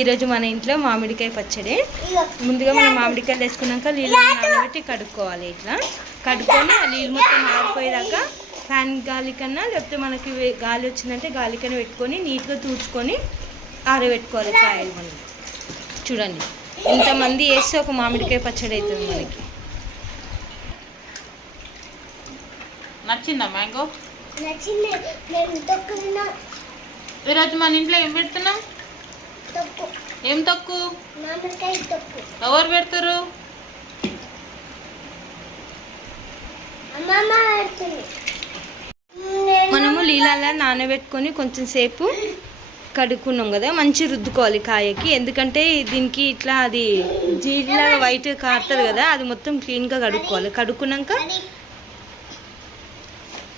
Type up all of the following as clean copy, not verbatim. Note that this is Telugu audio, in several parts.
ఈరోజు మన ఇంట్లో మామిడికాయ పచ్చడి. ముందుగా మనం మామిడికాయలు వేసుకున్నాక నీళ్ళు నానబెట్టి కడుక్కోవాలి. ఇట్లా కడుక్కొని ఆ నీళ్ళు మొత్తం ఆరిపోయేదాకా ఫ్యాన్ గాలి కన్నా లేకపోతే మనకి గాలి వచ్చిందంటే గాలి కన్నా పెట్టుకొని నీట్గా తూడ్చుకొని ఆరబెట్టుకోవాలి కాయలు. మనం చూడండి ఇంతమంది వేస్తే ఒక మామిడికాయ పచ్చడి అవుతుంది మనకి. నచ్చిందా మ్యాంగో? ఈరోజు మన ఇంట్లో ఏం పెడుతున్నాం? ఏం తొక్కు? ఎవరు పెడతారు? మనము నీళ్ళ నానబెట్టుకొని కొంచెం సేపు కడుక్కున్నాం కదా, మంచి రుద్దుకోవాలి కాయకి. ఎందుకంటే దీనికి ఇట్లా అది జీడిలాగా వైట్ కారుతుంది కదా, అది మొత్తం క్లీన్గా కడుక్కోవాలి. కడుక్కున్నాక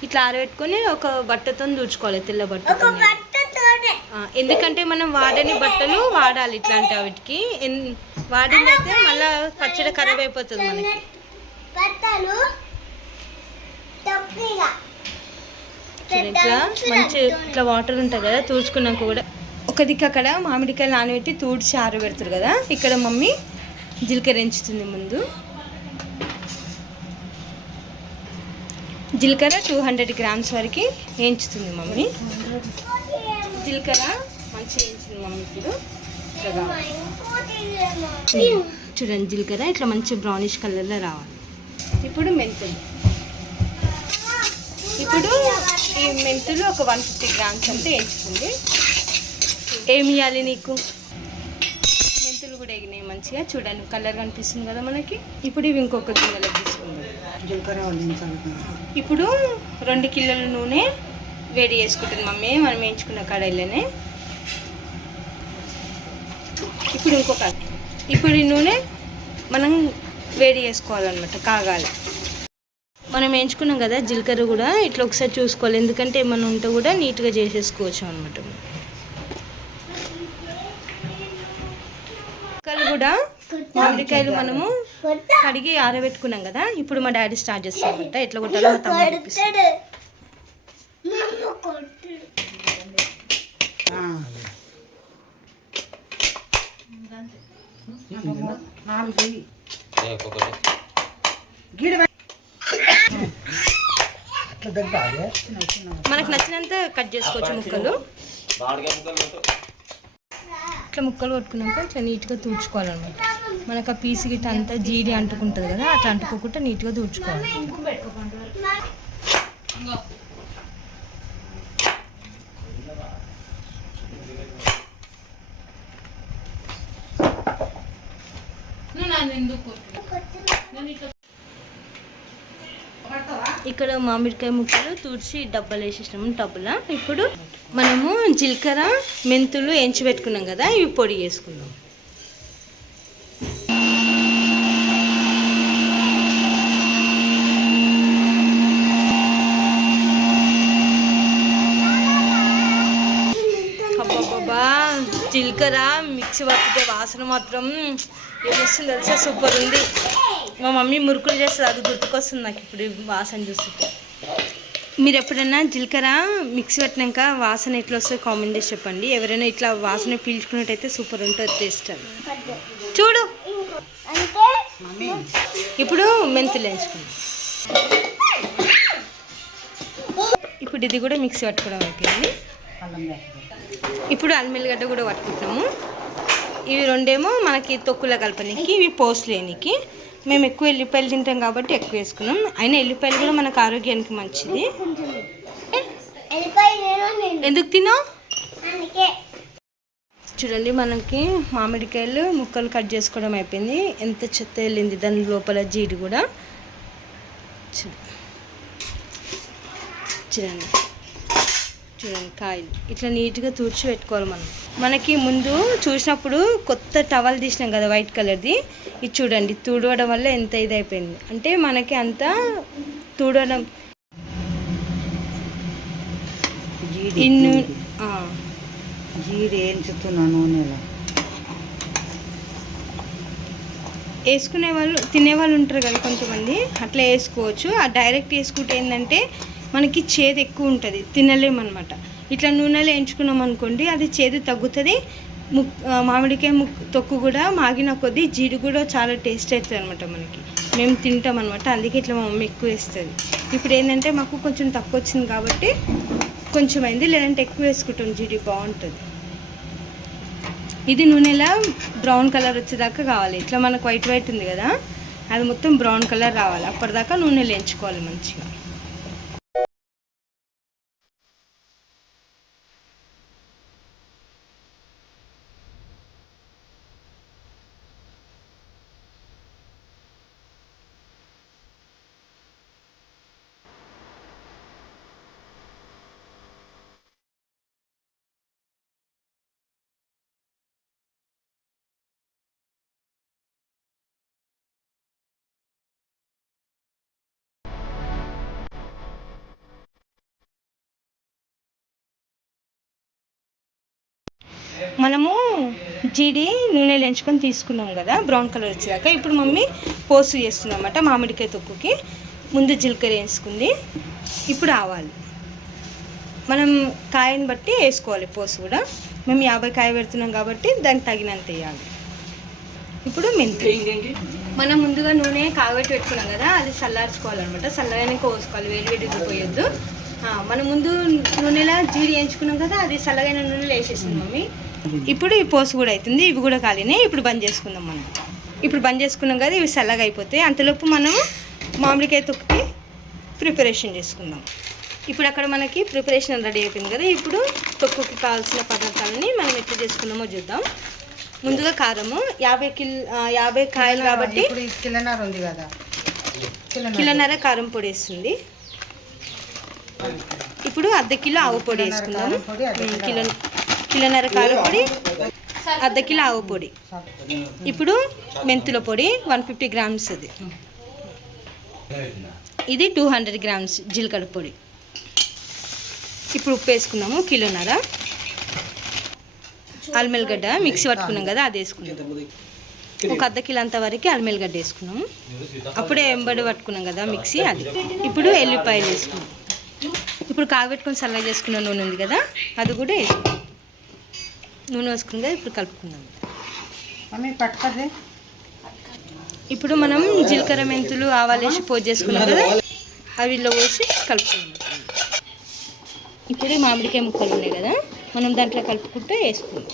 ఇట్లా ఆరబెట్టుకొని ఒక బట్టతో తుడుచుకోవాలి, తెల్ల బట్టతో. ఎందుకంటే మనం వాడని బట్టలు వాడాలి ఇట్లాంటి వాటికి. వాడిందైతే మళ్ళీ పచ్చడి ఖరాబ్ అయిపోతుంది మనకి. ఇట్లా మంచి ఇట్లా వాటర్ ఉంటుంది కదా, తూడ్చుకున్నాక కూడా ఒక దిక్కు అక్కడ మామిడికాయలు నానబెట్టి తూడ్చి ఆరబెడతారు కదా, ఇక్కడ మమ్మీ జీలకర్ర ఎంచుతుంది. ముందు జీలకర్ర 200 గ్రామ్స్ వరకు వేయించుతుంది మమ్మీ. జీలకర్ర మంచిగా వేయించింది మమ్మీ. ఇప్పుడు చూడండి జీలకర్ర ఇట్లా మంచి బ్రౌనిష్ కలర్లో రావాలి. ఇప్పుడు మెంతులు, ఇప్పుడు ఈ మెంతులు ఒక 150 గ్రామ్స్ అంటే వేయించుతుంది. ఏమి ఇవ్వాలి నీకు? మెంతులు కూడా ఎగినాయి మంచిగా, చూడండి కలర్ కనిపిస్తుంది కదా మనకి. ఇప్పుడు ఇవి ఇంకొక గిన్నెలో తీసుకుందాం. ఇప్పుడు 2 కిలోల నూనె వేడి చేసుకుంటుంది మమ్మీ, మనం వేయించుకున్న కడాయిలోనే. ఇప్పుడు ఈ నూనె మనం వేడి చేసుకోవాలన్నమాట, కాగాలి. మనం వేయించుకున్నాం కదా జీలకర్ర కూడా ఇట్లా ఒకసారి చూసుకోవాలి, ఎందుకంటే ఏమైనా ఉంటే కూడా నీట్గా చేసేసుకోవచ్చు అనమాట. కూడా మామిడికాయలు మనము కడిగి ఆరబెట్టుకున్నాం కదా, ఇప్పుడు మా డాడీ స్టార్ట్ చేస్తామంట. ఎట్లా కొట్టాలో మా తమ్ముడు చూపిస్తాడు. మనకు నచ్చినంత కట్ చేసుకోవచ్చు ముక్కలు. ఇట్లా ముక్కలు కొట్టుకున్నాక ఇట్లా నీట్గా తూడ్చుకోవాలన్నమాట. మనకు ఆ పీసు గిట్ట అంతా జీడి అంటుకుంటుంది కదా, అట్లా అంటుకోకుండా నీట్గా తూడ్చుకోవాలి. ఇక్కడ మామిడికాయ ముక్కలు తూడ్చి డబ్బాలు వేసేసినాము టబ్బులా. ఇప్పుడు మనము జీలకర్ర మెంతులు ఎంచి పెట్టుకున్నాం కదా, ఇవి పొడి చేసుకుందాం. అబ్బాబ్బా జీలకర్ర మిక్సీ పట్టితే వాసన మాత్రం ఏమొస్తుంది తెలుసా, సూపర్ ఉంది. మా మమ్మీ మురుకులు చేస్తుంది, అది గుర్తుకొస్తుంది నాకు ఇప్పుడు వాసన చూస్తుంటే. మీరు ఎప్పుడైనా జీలకర్ర మిక్సీ పెట్టినాక వాసన ఎట్లా వస్తుందో కామెంట్ చేసి చెప్పండి. ఎవరైనా ఇట్లా వాసన పీల్చుకున్నట్టయితే సూపర్ ఉంటుంది టేస్ట్. అది చూడు. ఇప్పుడు మెంతులు వేయించుకుందాం. ఇప్పుడు ఇది కూడా మిక్సీ పట్టుకోవడం అయిపోయింది. ఇప్పుడు అల్లిగడ్డ కూడా పట్టుకుంటున్నాము. ఇవి రెండేమో మనకి తొక్కుల కలపనికి, ఇవి పోస్లేనికి. మేము ఎక్కువ ఎల్లిపాయలు తింటాం కాబట్టి ఎక్కువ వేసుకున్నాం. అయినా ఎల్లిపాయలు కూడా మనకు ఆరోగ్యానికి మంచిది. ఎందుకు తిన్నావు? చూడండి మనకి మామిడికాయలు ముక్కలు కట్ చేసుకోవడం అయిపోయింది. ఎంత చెత్త వెళ్ళింది దాని లోపల జీడి కూడా. చూడండి చూడండి కాయలు ఇట్లా నీట్గా తూడ్చి పెట్టుకోవాలి మనం. మనకి ముందు చూసినప్పుడు కొత్త టవల్ తీసినాం కదా వైట్ కలర్ది, ఇది చూడండి తుడవడం వల్ల ఎంత ఇదైపోయింది అంటే మనకి అంతా తుడవడం. జీడి వేయించుతున్నా నూనెలో. వేసుకునే వాళ్ళు తినేవాళ్ళు ఉంటారు కదా కొంతమంది, అట్లా వేసుకోవచ్చు. ఆ డైరెక్ట్ వేసుకుంటే ఏంటంటే మనకి చేదు ఎక్కువ ఉంటుంది, తినలేమన్నమాట. ఇట్లా నూనెలో వేయించుకున్నాం అనుకోండి, అది చేదు తగ్గుతుంది. మామిడికాయ తొక్కు కూడా మాగిన కొద్దీ జీడి కూడా చాలా టేస్ట్ అవుతుంది అనమాట మనకి. మేము తింటాం అనమాట, అందుకే ఇట్లా మా మమ్మీ ఎక్కువ వేస్తుంది. ఇప్పుడు ఏంటంటే మాకు కొంచెం తక్కువ వచ్చింది కాబట్టి కొంచెం అయింది, లేదంటే ఎక్కువ వేసుకుంటాం. జీడి బాగుంటుంది. ఇది నూనెలా బ్రౌన్ కలర్ వచ్చేదాకా కావాలి. ఇట్లా మనకు వైట్ వైట్ ఉంది కదా, అది మొత్తం బ్రౌన్ కలర్ రావాలి. అప్పటిదాకా నూనెలు వేయించుకోవాలి మంచిగా. మనము జీడి నూనెలు ఎంచుకొని తీసుకున్నాం కదా బ్రౌన్ కలర్ వచ్చేదాకా. ఇప్పుడు మమ్మీ పోసు చేస్తుంది అన్నమాట మామిడికాయ తొక్కుకి. ముందు జీలకర్ర వేసుకుంది, ఇప్పుడు ఆవాలు. మనం కాయని బట్టి వేసుకోవాలి పోసు కూడా. మేము 50 కాయ పెడుతున్నాం కాబట్టి దానికి తగినంత వేయాలి. ఇప్పుడు మెంతి. మనం ముందుగా నూనె కాగబెట్టి పెట్టుకున్నాం కదా, అది చల్లార్చుకోవాలన్నమాట. చల్లగానే కోసుకోవాలి, వేడి వేడిగా పోయొద్దు. మనం ముందు నూనెలా జీడి వేయించుకున్నాం కదా, అది చల్లగైన నూనెలో వేసేసింది మమ్మీ. ఇప్పుడు ఈ పోసు కూడా అవుతుంది, ఇవి కూడా కాలినాయి. ఇప్పుడు బంద్ చేసుకుందాం మనం. ఇప్పుడు బంద్ చేసుకున్నాం కదా, ఇవి చల్లగా అయిపోతాయి. అంతలోపు మనం మామిడికాయ తొక్కి ప్రిపరేషన్ చేసుకుందాం. ఇప్పుడు అక్కడ మనకి ప్రిపరేషన్ రెడీ అయిపోయింది కదా. ఇప్పుడు తొక్కుకి కావాల్సిన పదార్థాలని మనం ఎట్లా చేసుకుందామో చూద్దాం. ముందుగా కారము 50 కాయలు కాబట్టి కిలోన్నర కారం పొడి వేస్తుంది. ఇప్పుడు అర్ధ కిలో ఆవు పొడి వేసుకుందాము. కిలోన్నర కారం పొడి, అర్ధ కిలో ఆవు పొడి. ఇప్పుడు మెంతుల పొడి 150 గ్రామ్స్, ఇది 200 గ్రామ్స్ జీలకర్ర పొడి. ఇప్పుడు ఉప్పు వేసుకున్నాము కిలోన్నర. అల్మెల్గడ్డ మిక్సీ పట్టుకున్నాం కదా, అది వేసుకున్నాం. ఒక అర్ధ కిలో అంత వరకు అల్మెల్గడ్డ వేసుకున్నాము. అప్పుడే ఎంబడి పట్టుకున్నాం కదా మిక్సీ, అది. ఇప్పుడు ఎల్లిపాయలు వేసుకున్నాం. ఇప్పుడు కాగబెట్టుకొని చల్లగా చేసుకున్న నూనె ఉంది కదా, అది కూడా వేసుకున్నాం. నూనె వేసుకున్నాం కదా, ఇప్పుడు కలుపుకుందాం. ఇప్పుడు మనం జీలకర్ర మెంతులు ఆవాలు వేసి పోసి చేసుకున్నాం కదా, అవి ఇలా పోసి కలుపుకున్నాం. ఇప్పుడు మామిడికాయ ముక్కలు ఉన్నాయి కదా, మనం దాంట్లో కలుపుకుంటూ వేసుకుందాం.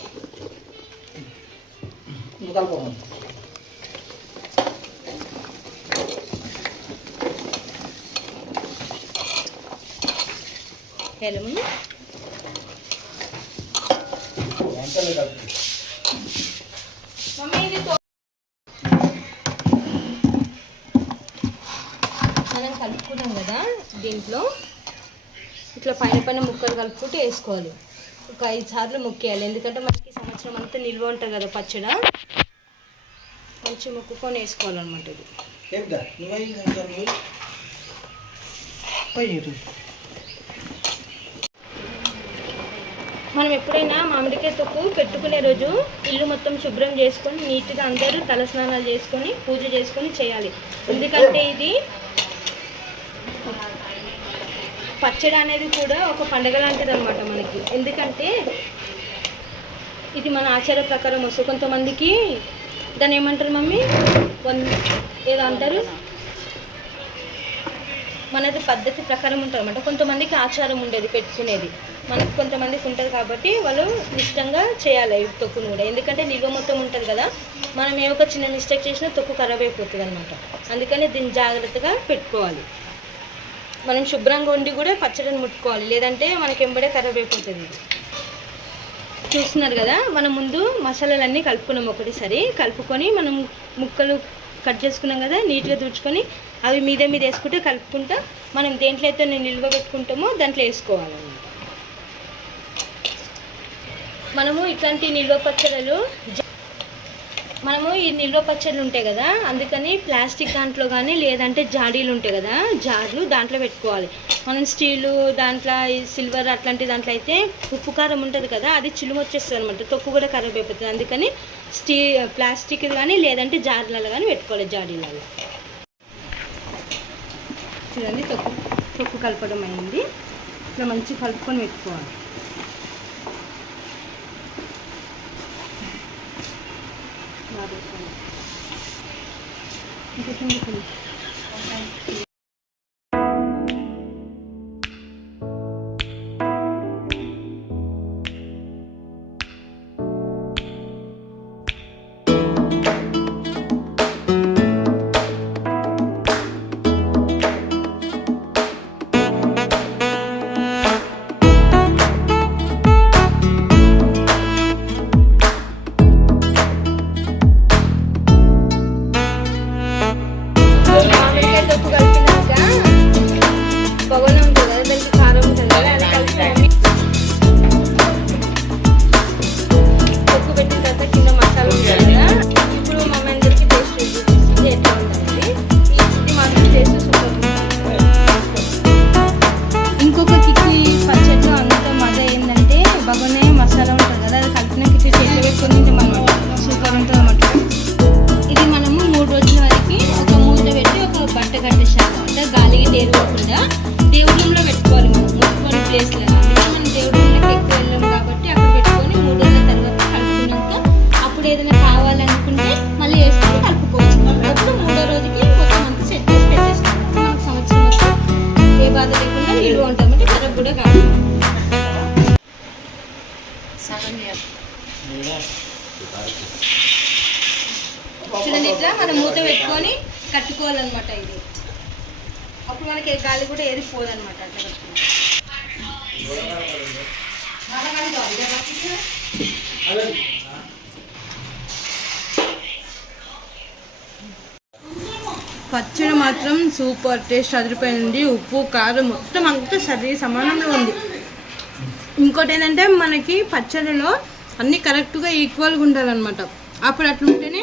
మనం కలుపుకున్నాం కదా, దీంట్లో ఇట్లా పైన ముక్కలు కలుపుకుంటూ వేసుకోవాలి. ఒక 5 సార్లు ముక్కేయాలి, ఎందుకంటే మనకి సంవత్సరం అంతా నిల్వ ఉంటుంది కదా పచ్చడి. మంచి ముక్కుకొని వేసుకోవాలన్నమాట. ఇది మనం ఎప్పుడైనా మామిడికాయ తొక్కు పెట్టుకునే రోజు ఇల్లు మొత్తం శుభ్రం చేసుకొని నీట్గా అందరూ తలస్నానాలు చేసుకొని పూజ చేసుకొని చేయాలి. ఎందుకంటే ఇది పచ్చడి అనేది కూడా ఒక పండగ లాంటిది అనమాట మనకి. ఎందుకంటే ఇది మన ఆచార ప్రకారం వస్తుంది. కొంతమందికి దాన్ని ఏమంటారు మమ్మీ, ఏదో అంటారు, మనది పద్ధతి ప్రకారం ఉంటుంది అన్నమాట. కొంతమందికి ఆచారం ఉండేది పెట్టుకునేది, మనకు కొంతమందికి ఉంటుంది. కాబట్టి వాళ్ళు ఇష్టంగా చేయాలి ఈ తొక్కును కూడా. ఎందుకంటే నిల్వ మొత్తం ఉంటుంది కదా, మనం ఏ ఒక చిన్న మిస్టేక్ చేసినా తొక్కు ఖరాబ్ అయిపోతుంది అనమాట. అందుకని దీన్ని జాగ్రత్తగా పెట్టుకోవాలి. మనం శుభ్రంగా ఉండి కూడా పచ్చడిని ముట్టుకోవాలి, లేదంటే మనకి ఎంబడే ఖరాబ్ అయిపోతుంది. చూస్తున్నారు కదా, మనం ముందు మసాలాలన్నీ కలుపుకున్నాం. ఒకటిసారి కలుపుకొని మనం ముక్కలు కట్ చేసుకున్నాం కదా, నీట్గా తుడుచుకొని అవి మీద వేసుకుంటే కలుపుకుంటా మనం దేంట్లో అయితే నిల్వ పెట్టుకుంటామో దాంట్లో వేసుకోవాలన్నమాట. మనము ఇట్లాంటి నిల్వ పచ్చళ్ళు ఈ నిల్వ పచ్చళ్ళు ఉంటాయి కదా, అందుకని ప్లాస్టిక్ దాంట్లో కానీ లేదంటే జాడీలు ఉంటాయి కదా, జార్లు దాంట్లో పెట్టుకోవాలి. మనం స్టీలు దాంట్లో సిల్వర్ అట్లాంటి దాంట్లో అయితే ఉప్పు కారం ఉంటుంది కదా, అది చిలుము వచ్చేస్తుంది అనమాట, తొక్కు కూడా ఖరాబ్ అయిపోతుంది. అందుకని ప్లాస్టిక్ కానీ లేదంటే జార్లలో కానీ పెట్టుకోవాలి, జాడీలలో. చూడండి తొక్కు కలపడం అయింది. ఇట్లా మంచిగా కలుపుకొని పెట్టుకోవాలి. చూడండి ఇట్లా మనం మూత పెట్టుకొని కట్టుకోవాలన్నమాట. ఇది అప్పుడు మనకి గాలి కూడా ఏరిపోదన్నమాట. అట్లా కట్టుకుంటే పచ్చడి మాత్రం సూపర్ టేస్ట్ అదిరిపోయింది. ఉప్పు కారం మొత్తం అంతా సమానంగా ఉంది. ఇంకోటి ఏంటంటే మనకి పచ్చడిలో అన్నీ కరెక్ట్గా ఈక్వల్గా ఉండాలన్నమాట. అప్పుడు అట్లుంటేనే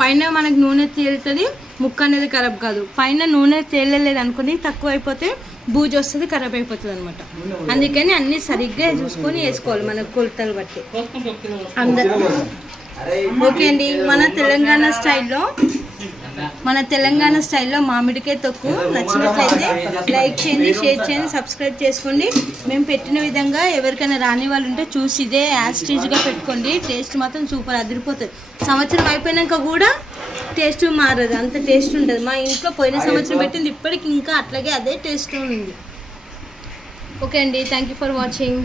పైన మనకి నూనె తేలుతుంది, ముక్క అనేది ఖరాబ్ కాదు. పైన నూనె తేలలేదు అనుకుని తక్కువ అయిపోతే బూజు వస్తుంది, ఖరాబ్ అయిపోతుంది అనమాట. అందుకని అన్నీ సరిగ్గా చూసుకొని వేసుకోవాలి మన కొలతలు బట్టి అందరూ. ఓకే అండి, మన తెలంగాణ స్టైల్లో మామిడికాయ తొక్కు నచ్చినట్లయితే లైక్ చేయండి, షేర్ చేయండి, సబ్స్క్రైబ్ చేసుకోండి. మేము పెట్టిన విధంగా ఎవరికైనా రాని వాళ్ళు ఉంటే చూసి ఇదే యాస్టీజ్గా పెట్టుకోండి. టేస్ట్ మాత్రం సూపర్ అదిరిపోతుంది. సంవత్సరం అయిపోయినాక కూడా టేస్ట్ మారదు, అంత టేస్ట్ ఉంటుంది. మా ఇంట్లో పోయిన సంవత్సరం పెట్టింది ఇప్పటికి ఇంకా అట్లాగే అదే టేస్ట్ ఉంది. ఓకే అండి, థ్యాంక్ యూ ఫర్ వాచింగ్.